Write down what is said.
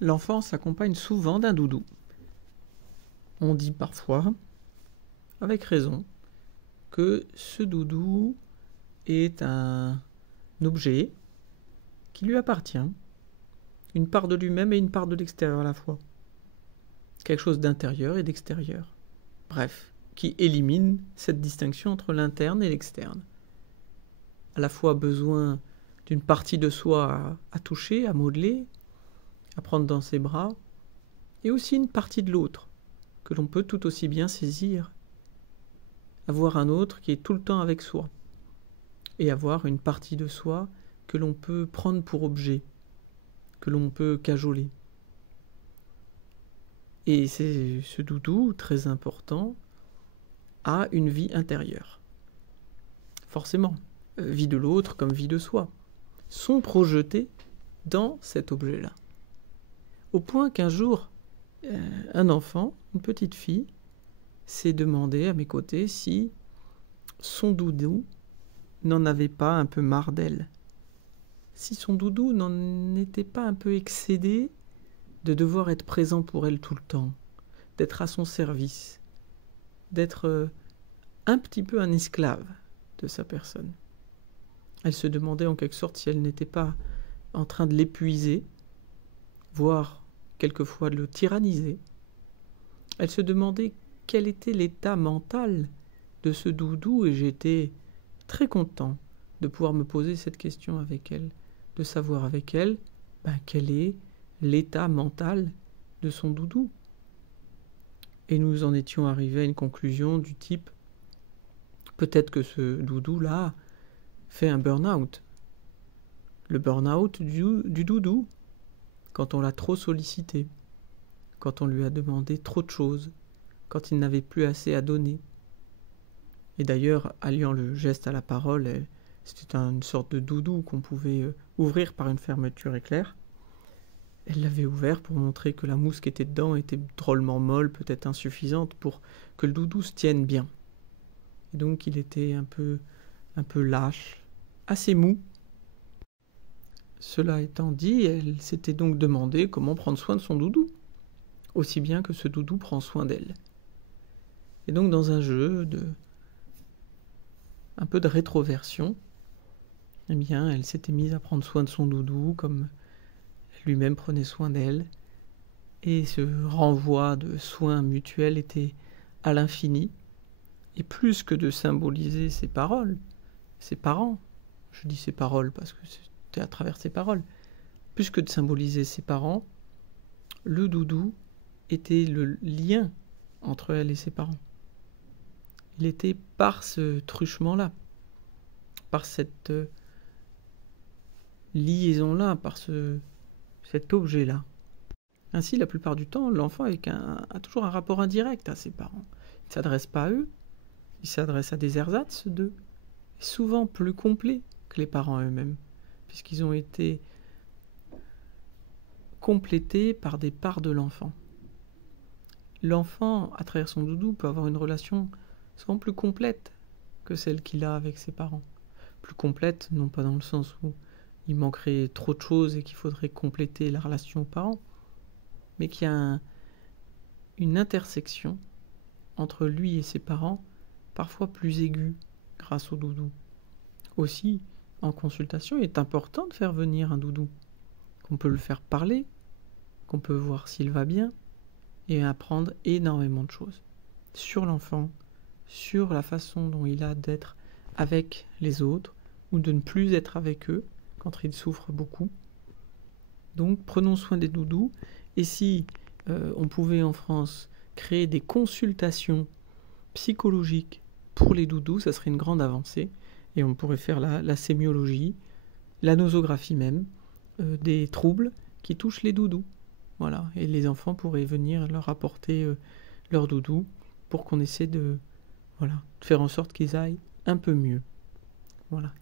L'enfant s'accompagne souvent d'un doudou. On dit parfois, avec raison, que ce doudou est un objet qui lui appartient, une part de lui-même et une part de l'extérieur à la fois. Quelque chose d'intérieur et d'extérieur. Bref, qui élimine cette distinction entre l'interne et l'externe. À la fois besoin d'une partie de soi à toucher, à modeler, à prendre dans ses bras, et aussi une partie de l'autre, que l'on peut tout aussi bien saisir. Avoir un autre qui est tout le temps avec soi, et avoir une partie de soi que l'on peut prendre pour objet, que l'on peut cajoler. Et c'est ce doudou, très important, a une vie intérieure. Forcément, vie de l'autre comme vie de soi, sont projetés dans cet objet-là. Au point qu'un jour, un enfant, une petite fille, s'est demandé à mes côtés si son doudou n'en avait pas un peu marre d'elle. Si son doudou n'en était pas un peu excédé de devoir être présent pour elle tout le temps, d'être à son service, d'être un petit peu un esclave de sa personne. Elle se demandait en quelque sorte si elle n'était pas en train de l'épuiser, voire quelquefois de le tyranniser. Elle se demandait quel était l'état mental de ce doudou et j'étais très content de pouvoir me poser cette question avec elle, de savoir avec elle quel est l'état mental de son doudou. Et nous en étions arrivés à une conclusion du type peut-être que ce doudou-là fait un burn-out. Le burn-out du doudou, quand on l'a trop sollicité, quand on lui a demandé trop de choses, quand il n'avait plus assez à donner. Et d'ailleurs, alliant le geste à la parole, c'était une sorte de doudou qu'on pouvait ouvrir par une fermeture éclair. Elle l'avait ouvert pour montrer que la mousse qui était dedans était drôlement molle, peut-être insuffisante, pour que le doudou se tienne bien. Et donc il était un peu lâche, assez mou. Cela étant dit, elle s'était donc demandé comment prendre soin de son doudou, aussi bien que ce doudou prend soin d'elle. Et donc dans un jeu un peu de rétroversion, eh bien, elle s'était mise à prendre soin de son doudou comme lui-même prenait soin d'elle. Et ce renvoi de soins mutuels était à l'infini. Et plus que de symboliser ses paroles, ses parents, je dis ses paroles parce que c'était à travers ses paroles, plus que de symboliser ses parents, le doudou était le lien entre elle et ses parents. Il était par ce truchement-là, par cette liaison-là, par cet objet-là. Ainsi, la plupart du temps, l'enfant a toujours un rapport indirect à ses parents. Il ne s'adresse pas à eux, il s'adresse à des ersatz d'eux, souvent plus complets que les parents eux-mêmes, puisqu'ils ont été complétés par des parts de l'enfant. L'enfant, à travers son doudou, peut avoir une relation souvent plus complète que celle qu'il a avec ses parents. Plus complète, non pas dans le sens où il manquerait trop de choses et qu'il faudrait compléter la relation aux parents, mais qu'il y a une intersection entre lui et ses parents, parfois plus aiguë grâce au doudou. Aussi, en consultation, il est important de faire venir un doudou, qu'on peut le faire parler, qu'on peut voir s'il va bien, et apprendre énormément de choses sur l'enfant, sur la façon dont il a d'être avec les autres, ou de ne plus être avec eux quand ils souffrent beaucoup. Donc prenons soin des doudous, et si on pouvait en France créer des consultations psychologiques pour les doudous, ça serait une grande avancée, et on pourrait faire la sémiologie, la nosographie même, des troubles qui touchent les doudous. Voilà, et les enfants pourraient venir leur apporter leur doudou pour qu'on essaie de faire en sorte qu'ils aillent un peu mieux. Voilà.